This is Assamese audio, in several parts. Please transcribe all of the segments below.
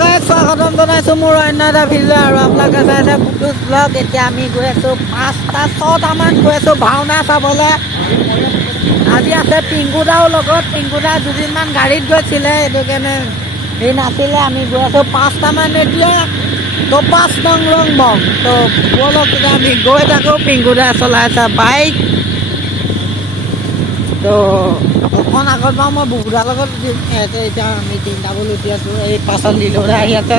গাইজ স্বাগতম জনাইছোঁ মোৰ অন্য এটা ভিডিঅ' আৰু আপোনালোকে চাইছে ফুটুজ ব্লগ। এতিয়া আমি গৈ আছোঁ 5টা-6টামান গৈ আছোঁ ভাওনা চাবলৈ। আজি আছে পিংকুদাও লগত। পিংকুদা দুদিনমান গাড়ীত গৈছিলে, সেইটো কাৰণে সি নাছিলে। আমি গৈ আছোঁ 5টামান এতিয়া। তো 5 নং ৰং বং। তো ব'লক এতিয়া আমি গৈ থাকোঁ। পিংকুদা চলাইছে বাইক। তো অকণ আগত বাৰু মই বুকুদাৰ লগত এতিয়া আমি 3টা বল উঠি আছোঁ। এই পাছত লিলৰে আহি আছে।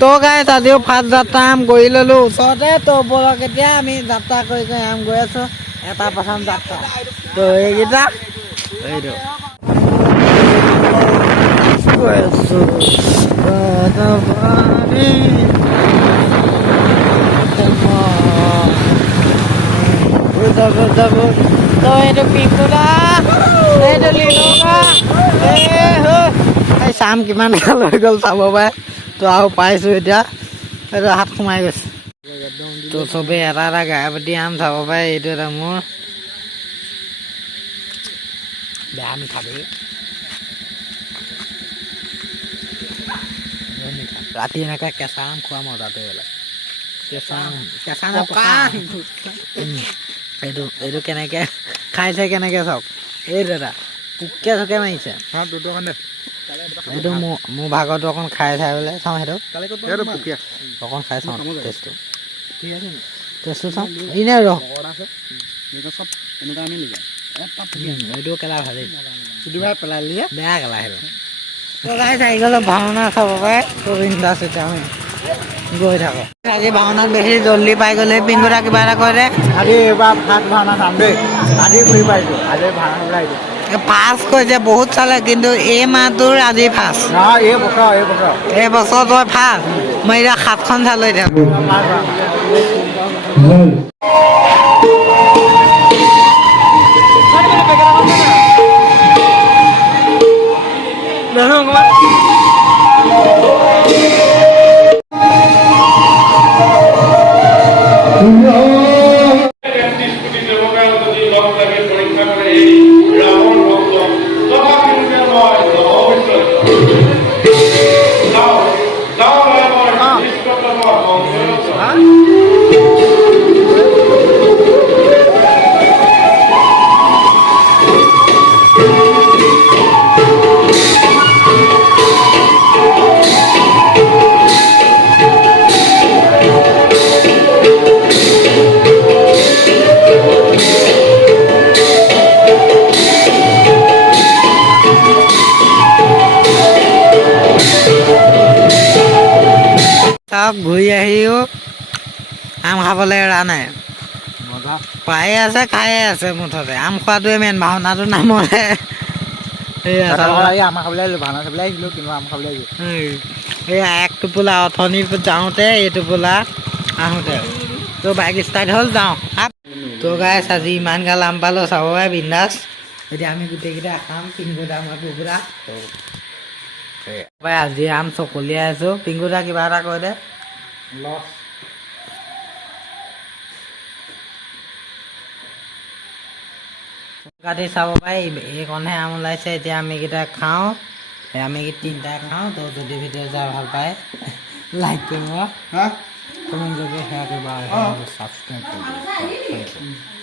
তো গাইজ আজিও ফাৰ্ষ্ট যাত্ৰা আৰম্ভ কৰি ল'লোঁ ওচৰতে। তো ব'লক এতিয়া আমি যাত্ৰা কৰি আৰম্ভ গৈ আছোঁ। এটা প্ৰথম যাত্ৰা। তো এইকেইটা গৈ আছোঁ তো এইটো পিংকুদা, এইটো লিলৰা। এই চাম কিমান গাল হৈ গ'ল চাব পাৰে। তো আৰু পাইছোঁ এতিয়া, এইটো হাত সোমাই গৈছে। তো চবেই এটা এটা গায়ে পাতি আম চাব পাৰে। এইটো এটা মোৰ বেয়া মিঠা দেই। ৰাতি এনেকৈ কেঁচা আম খোৱা মজাটোৱে বেলেগ। কেঁচা পকা এইটো কেনেকৈ খাইছে কেনেকৈ চাওক। এইটো এটা পোকে চোকে মাৰিছে। এইটো মোৰ ভাগৰটো অকণ খাই চাই বোলে চাওঁ। সেইটো অকণ খাই চাওঁ টেষ্টটো চাওঁ। এনেই ৰহ এইটো কেলা ভালেই পেলালি বেয়া কেলা সেইটো। আহি গ'লো ভাওনা চাব পাৰে। বিন্দাছ এতিয়া আমি গৈ থাকোঁ। আজি ভাওনাত বেছি জল্দি পাই গ'লে পিংকুদা কিবা এটা কয় দে। আজি এইবাৰ ফাৰ্ষ্ট ভাওনা চাম দেই। আজি ঘূৰি পাইছোঁ। আজি ভাওনা ওলাইছোঁ। ফাৰ্ষ্ট কৈছে বহুত চালে, কিন্তু এই মাহটোৰ আজি ফাৰ্ষ্ট। নহয় এই বছৰ তই ফাৰ্ষ্ট। মই এতিয়া 7খন চালোঁ এতিয়া। ঘূৰি আহিও আম খাবলৈ এৰা নাই। পায়ে আছে খায়ে আছে। মুঠতে আম খোৱাটোৱে মেইন, ভাওনাটো নামৰে। আমাৰ খাবলৈ আহিলোঁ, ভাওনা চাবলৈ আহিছিলোঁ, কিন্তু আম খাবলৈ আহিলোঁ। এইয়া এক টোপোলা অথনি যাওঁতে, এই টোপোলা আহোঁতে। তো বাইক ষ্টাৰ্ট হ'ল, যাওঁ। তো গাইছ আজি ইমান গাল আম পালোঁ চাব পাৰে বিন্দাছ। এতিয়া আমি গোটেইকেইটা খাম। পিংকুদা মই কুকুৰা আজি আম চকলিয়াই আছোঁ। পিংকুদা কিবা এটা কৈ দে। কাটি চাব পাৰি। এইকণহে আম ওলাইছে। এতিয়া আমি কেইটা খাওঁ। আমি 3টাই খাওঁ। তো যদি ভিডিঅ' চাই ভাল পায় লাইক কৰিব, কমেণ্ট কৰিব, শ্বেয়াৰ কৰিব, ছাবস্ক্ৰাইব কৰিব।